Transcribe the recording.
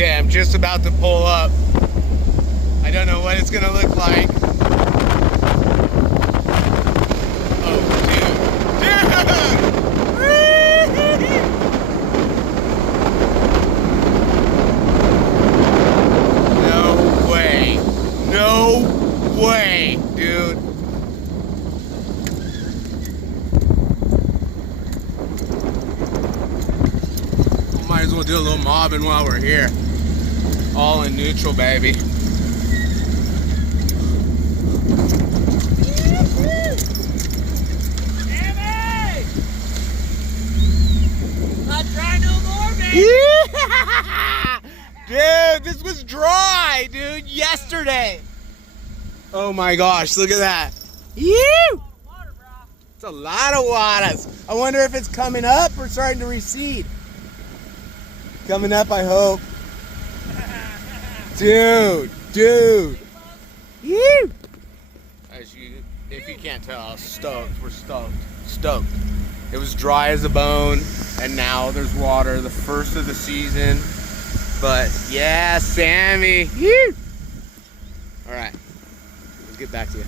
Okay, I'm just about to pull up. I don't know what it's gonna look like. Oh, dude. No way. No way, dude. Might as well do a little mobbing while we're here. All in neutral, baby. Not dry no more, baby. Dude, this was dry, dude, yesterday. Oh my gosh, look at that. It's a lot of water. I wonder if it's coming up or starting to recede. Coming up, I hope. Dude. If you can't tell, stoked. We're stoked. It was dry as a bone, and now there's water. The first of the season. But yeah, Sammy. All right, let's get back to you.